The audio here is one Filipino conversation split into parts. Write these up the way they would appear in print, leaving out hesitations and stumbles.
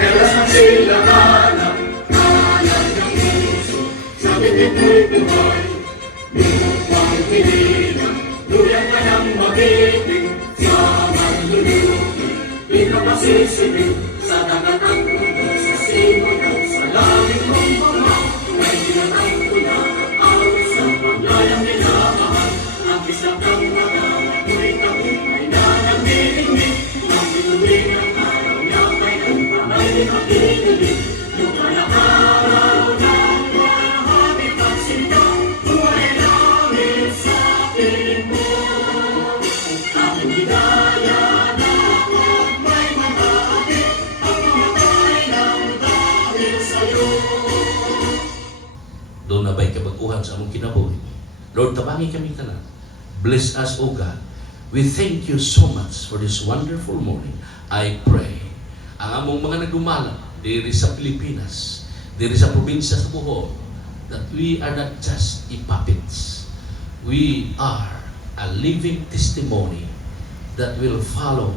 Teras ng silanganan, kanan ng puso, sa bibig buhay. Lumupang pinilang, luyang ka ng magiting, sa manlulukin, pinapasisibig, sa dagat ang mundo, sa simon at sa langit mong mga, may ginatang tula at awit sa paglayang nilamahal. Ang isang kang mga, ako'y tagumpay na nagdidinig, ang bituin ng araw niya kay ay di makikinig. Yung walang araw na walang habit at sinta, buhay namin sa piling mo. Ang hidaya na kapag may mga adik, ang mamatay ng dahil sa'yo. Doon na ba'y kabaguhan sa among kinabuhi. Lord, tabangi kami tanan. Bless us, O God. We thank you so much for this wonderful morning. I pray ang among mga nagumala diri sa Pilipinas, diri sa probinsya sa Bohol, that we are not just puppets. We are a living testimony that will follow,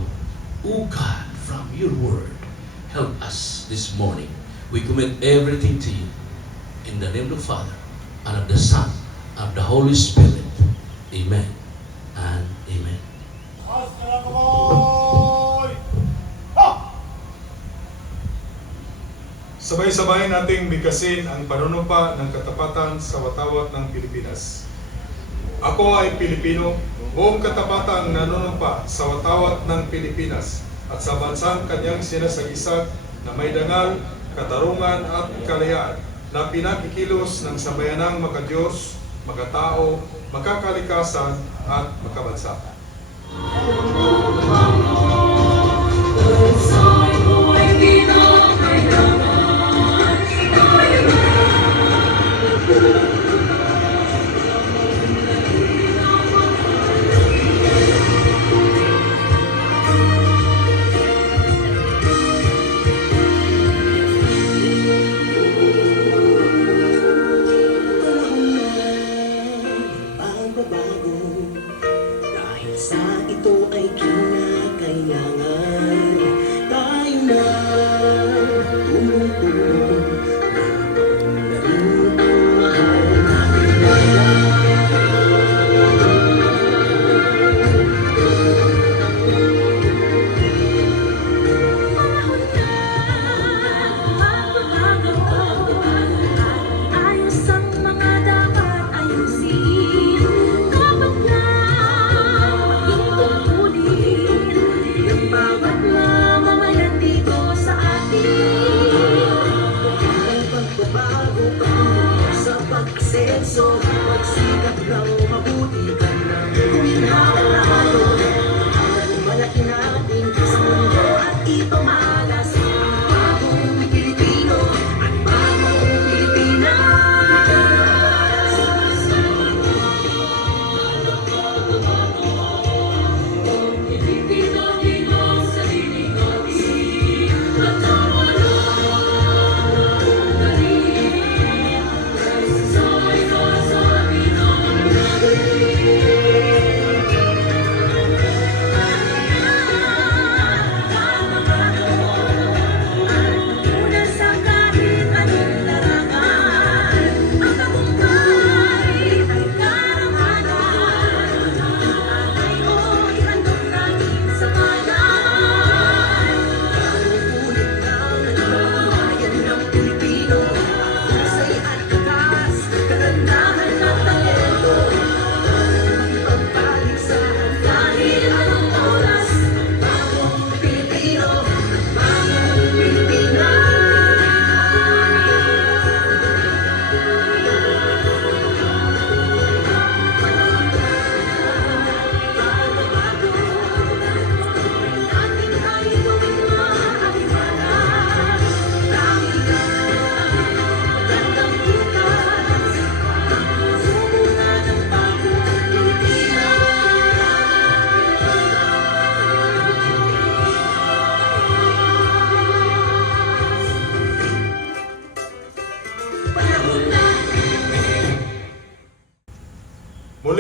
O God, from your word. Help us this morning. We commit everything to you. In the name of the Father, and of the Son, and of the Holy Spirit. Amen and amen. Sabay-sabay nating bigkasin ang panunumpa ng katapatan sa watawat ng Pilipinas. Ako ay Pilipino, buong katapatang nanunumpa sa watawat ng Pilipinas at sa bansang kanyang sinasagisag na may dangal, katarungan at kalayaan na pinakikilos ng sambayanang makadiyos, makatao, makakalikasan at makabansa. Sa ito ay kinakailangan tayo na tumutulong na rin ang mahal natin. Ayos ang mga dapat ayusin. Dapat na ng bawat mamamayan dito sa atin. Ang pagbabago sa pagsenso, pagsikap ng mabuti ka na minalalo. Malaki natin sa mundo at ipamalas ang bagong Pilipino at bagong Pilipinas. Una sa kahit anong larangan, ang tagumpay ay karangalan. Ngayon, handog natin sa kanan. Ulit ng bayan ng Pilipino, husay at takas, kagandahan at talento.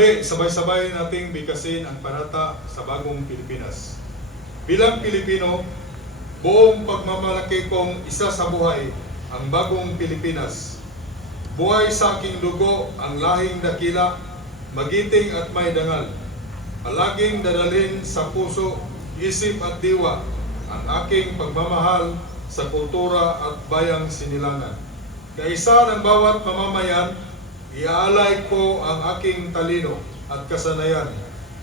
Muli, sabay-sabay nating bigkasin ang panata sa bagong Pilipinas. Bilang Pilipino, buong pagmamalaki kong isa sa buhay ang bagong Pilipinas. Buhay sa aking dugo ang lahing dakila, magiting at may dangal. Palaging dadalhin sa puso, isip at diwa ang aking pagmamahal sa kultura at bayang sinilangan. Kaisa ng bawat mamamayan, iaalay ko ang aking talino at kasanayan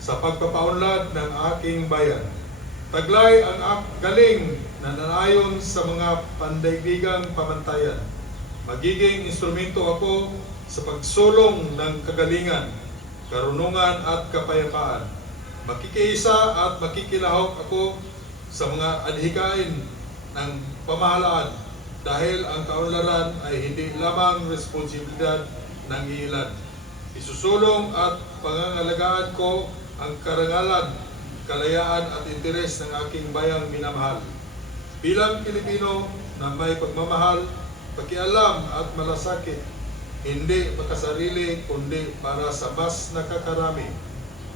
sa pagpapaunlad ng aking bayan. Taglay ang galing na nanayon sa mga pandaigdigang pamantayan. Magiging instrumento ako sa pagsulong ng kagalingan, karunungan at kapayapaan. Makikiisa at makikilahok ako sa mga adhikain ng pamahalaan dahil ang kaunlaran ay hindi lamang responsibilidad ng ilan. Isusulong at pangangalagaan ko ang karangalan, kalayaan at interes ng aking bayang minamahal. Bilang Pilipino na may pagmamahal, pakialam at malasakit, hindi makasarili kundi para sa mas nakakarami.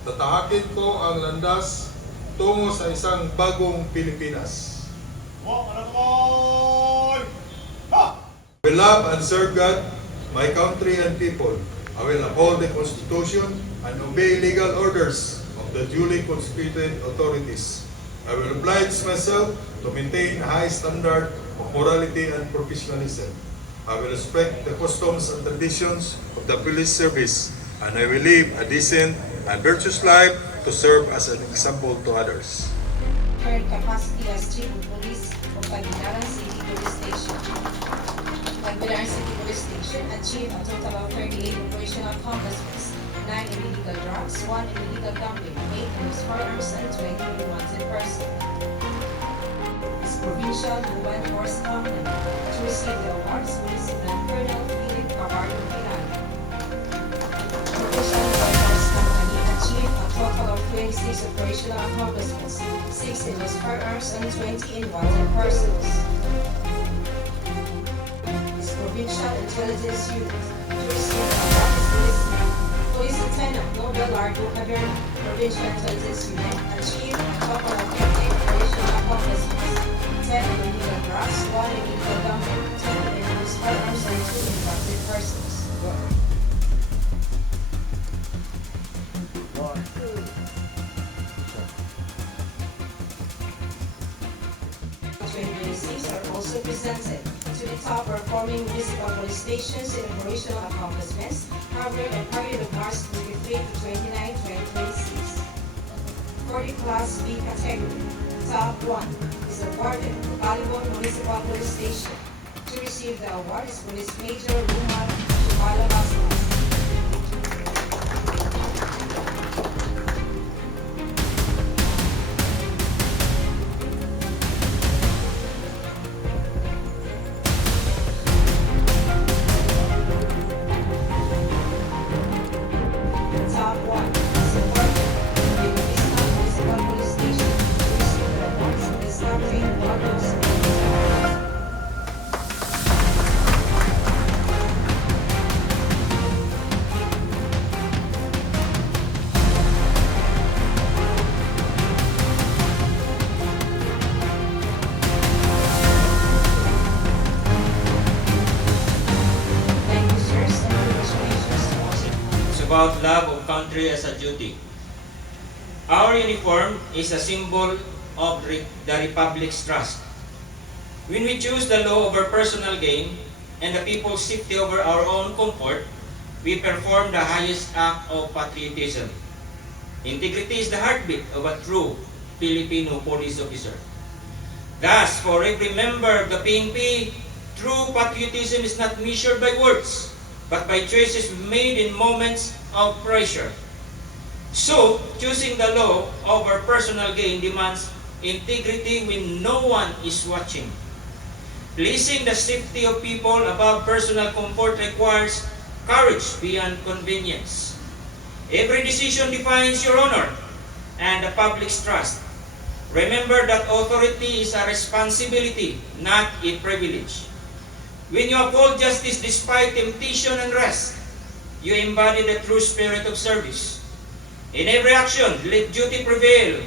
Tatahakin ko ang landas tungo sa isang bagong Pilipinas. I will love and serve God, my country and people. I will uphold the Constitution and obey legal orders of the duly constituted authorities. I will oblige myself to maintain a high standard of morality and professionalism. I will respect the customs and traditions of the police service, and I will live a decent and virtuous life to serve as an example to others. Current capacity as Chief of Police of Pagbilaran City Police Station. Pagbilaran City Police Station achieved a total of 38 operational accomplishments, 9 in illegal drugs, 1 in illegal gambling, 8 in loose firearms, and 20 in wanted person. As Provincial Law Enforcement to receive the awards Municipal Colonel Philip Cabardo Pilar. Provincial Law Enforcement Company achieved a total of 26 operational accomplishments, 6 in loose firearms, and 20 in wanted persons. As Provincial Intelligence Unit to receive the awards Police Lieutenant Nobel Largo Caverna, Provincial Intelligence Unit achieved a total of 50 operational accomplishments, 10 in illegal drugs, 1 in illegal gambling, 2 in loose firearms, and 2 in wanted persons. Are also presented to the top performing municipal police stations in operational accomplishments covered a period of March 23 to 29, 2026. For the Class B category, top 1 is awarded to Calibon Municipal Police Station. To receive the award is Police Major Rumar Shumala Basmas. Top 1 is awarded to the Vista Municipal Police Station. To receive the awards of the Staffing Logos. Thank you, sirs, and congratulations to all. It's about love of country as a duty. Our uniform is a symbol of the Republic's trust. When we choose the law over personal gain and the people's safety over our own comfort, we perform the highest act of patriotism. Integrity is the heartbeat of a true Filipino police officer. Thus, for every member of the PNP, true patriotism is not measured by words, but by choices made in moments of pressure. So, choosing the law over personal gain demands integrity when no one is watching. Placing the safety of people above personal comfort requires courage beyond convenience. Every decision defines your honor and the public's trust. Remember that authority is a responsibility, not a privilege. When you uphold justice despite temptation and risk, you embody the true spirit of service. In every action, let duty prevail,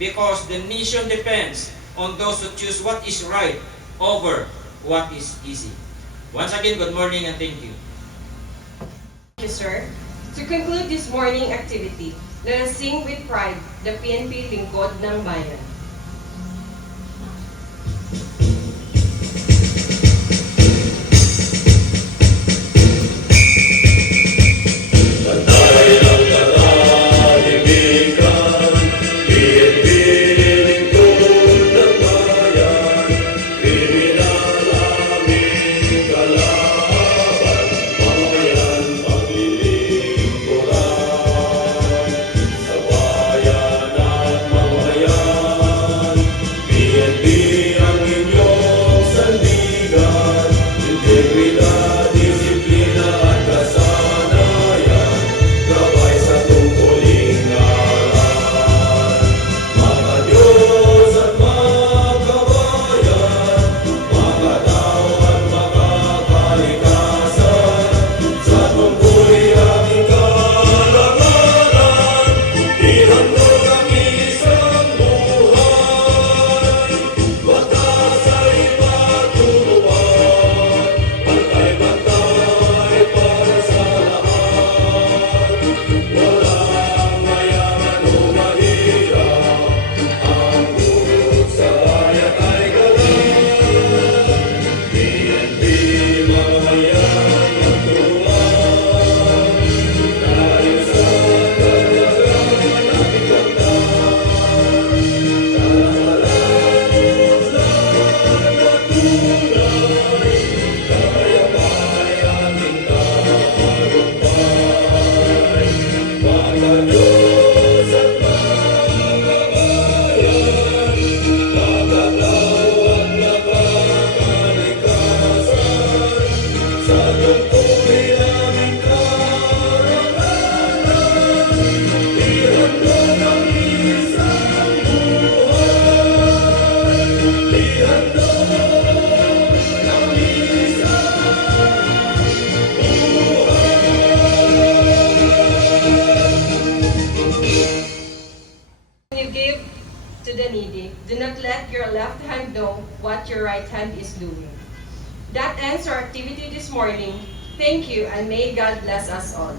because the nation depends on those who choose what is right over what is easy. Once again, good morning and thank you. Thank you, sir. To conclude this morning activity, let us sing with pride the PNP Lingkod ng Bayan. To the needy, do not let your left hand know what your right hand is doing. That ends our activity this morning. Thank you, and may God bless us all.